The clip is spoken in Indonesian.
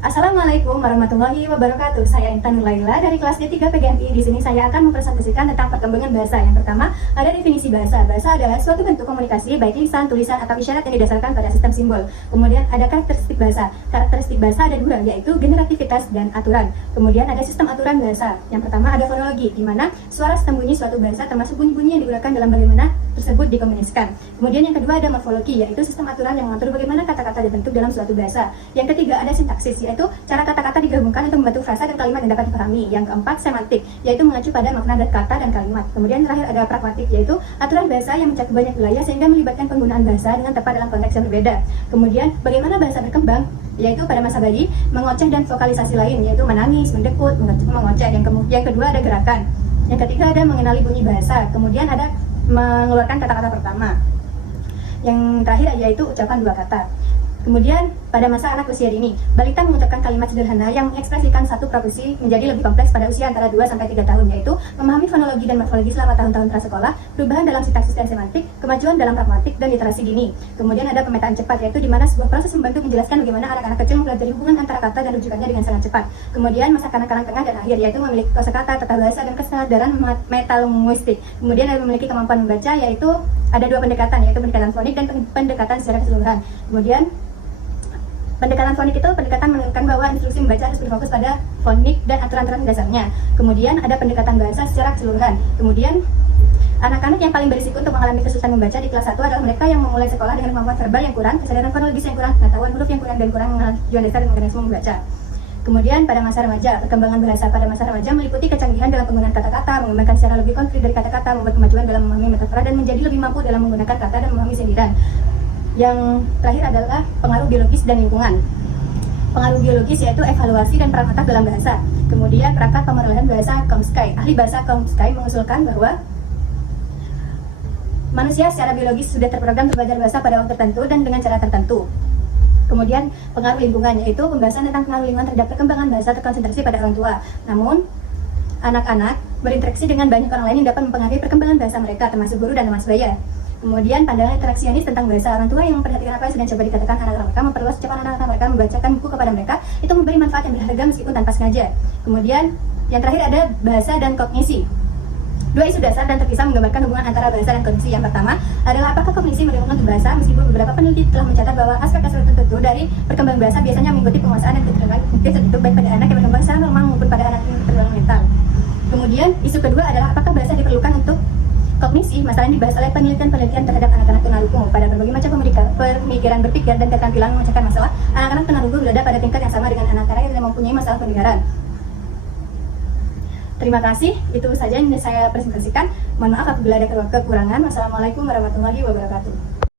Assalamualaikum warahmatullahi wabarakatuh. Saya Intan Nurlaila dari kelas D3 PGMI. Di sini saya akan mempresentasikan tentang perkembangan bahasa. Yang pertama, ada definisi bahasa. Bahasa adalah suatu bentuk komunikasi baik lisan, tulisan, atau isyarat yang didasarkan pada sistem simbol. Kemudian ada karakteristik bahasa. Karakteristik bahasa ada dua, yaitu generativitas dan aturan. Kemudian ada sistem aturan bahasa. Yang pertama ada fonologi, di mana suara sistem bunyi suatu bahasa termasuk bunyi-bunyi yang digunakan dalam bagaimana tersebut dikomunikasikan. Kemudian yang kedua ada morfologi, yaitu sistem aturan yang mengatur bagaimana kata-kata dibentuk dalam suatu bahasa. Yang ketiga ada sintaksis, yaitu cara kata-kata digabungkan untuk membentuk frasa dan kalimat yang dapat dipahami. Yang keempat semantik, yaitu mengacu pada makna dari kata dan kalimat. Kemudian terakhir ada pragmatik, yaitu aturan bahasa yang mencakup banyak wilayah sehingga melibatkan penggunaan bahasa dengan tepat dalam konteks yang berbeda. Kemudian bagaimana bahasa berkembang, yaitu pada masa bayi, mengoceh dan vokalisasi lain, yaitu menangis, mendekut, mengoceh. Yang kedua ada gerakan. Yang ketiga ada mengenali bunyi bahasa. Kemudian ada mengeluarkan kata-kata pertama. Yang terakhir yaitu ucapan dua kata. Kemudian pada masa anak usia dini, balita mengucapkan kalimat sederhana yang mengekspresikan satu profesi menjadi lebih kompleks pada usia antara 2-3 tahun, yaitu memahami fonologi dan morfologi selama tahun-tahun prasekolah, perubahan dalam sintaksis dan semantik, kemajuan dalam pragmatik dan literasi dini. Kemudian ada pemetaan cepat, yaitu di mana sebuah proses membantu menjelaskan bagaimana anak-anak kecil mempelajari hubungan antara kata dan rujukannya dengan sangat cepat. Kemudian masa kanak-kanak tengah dan akhir, yaitu memiliki kosakata, tata bahasa, dan kesadaran metalinguistik. Kemudian ada memiliki kemampuan membaca, yaitu ada dua pendekatan, yaitu pendekatan fonik dan pendekatan secara keseluruhan. Kemudian pendekatan fonik itu pendekatan menekankan bahwa instruksi membaca harus berfokus pada fonik dan aturan-aturan dasarnya. Kemudian ada pendekatan bahasa secara keseluruhan. Kemudian anak-anak yang paling berisiko untuk mengalami kesulitan membaca di kelas 1 adalah mereka yang memulai sekolah dengan kemampuan verbal yang kurang, kesadaran fonologis yang kurang, pengetahuan huruf yang kurang, dan kurang tujuan dasar dan mekanisme membaca. Kemudian pada masa remaja, perkembangan bahasa pada masa remaja meliputi kecanggihan dalam penggunaan kata-kata, mengembangkan secara lebih konkret dari kata-kata, membuat kemajuan dalam memahami metafora, dan menjadi lebih mampu dalam menggunakan kata dan memahami sindiran. Yang terakhir adalah pengaruh biologis dan lingkungan. Pengaruh biologis yaitu evaluasi dan peran otak dalam bahasa. Kemudian perangkat pemrograman bahasa Chomsky. Ahli bahasa Chomsky mengusulkan bahwa manusia secara biologis sudah terprogram belajar bahasa pada waktu tertentu dan dengan cara tertentu. Kemudian pengaruh lingkungan, yaitu pembahasan tentang pengaruh lingkungan terhadap perkembangan bahasa terkonsentrasi pada orang tua. Namun, anak-anak berinteraksi dengan banyak orang lain yang dapat mempengaruhi perkembangan bahasa mereka, termasuk guru dan teman sebaya. Kemudian pandangan interaksionis tentang bahasa. Orang tua yang memperhatikan apa yang sedang coba dikatakan anak-anak mereka, memperluas ucapan anak-anak mereka, membacakan buku kepada mereka, itu memberi manfaat yang berharga meskipun tanpa sengaja. Kemudian yang terakhir ada bahasa dan kognisi. Dua isu dasar dan terpisah menggambarkan hubungan antara bahasa dan kognisi. Yang pertama adalah apakah kognisi mendukung untuk bahasa, meskipun beberapa peneliti telah mencatat bahwa aspek-aspek tertentu dari perkembangan bahasa biasanya mengikuti penguasaan dan keterangan kognitif tertentu baik pada anak yang berkembang secara normal maupun pada anak yang berkembang mental. Kemudian isu kedua adalah apakah bahasa diperlukan untuk kognisi. Masalah ini dibahas oleh penelitian terhadap anak-anak tunarungu pada berbagai macam pemikiran berpikir dan keterampilan memecahkan masalah. Anak-anak tunarungu berada pada tingkat yang sama dengan anak-anak yang tidak mempunyai masalah pendengaran. Terima kasih, itu saja yang saya presentasikan. Mohon maaf apabila ada kekurangan. Wassalamualaikum warahmatullahi wabarakatuh.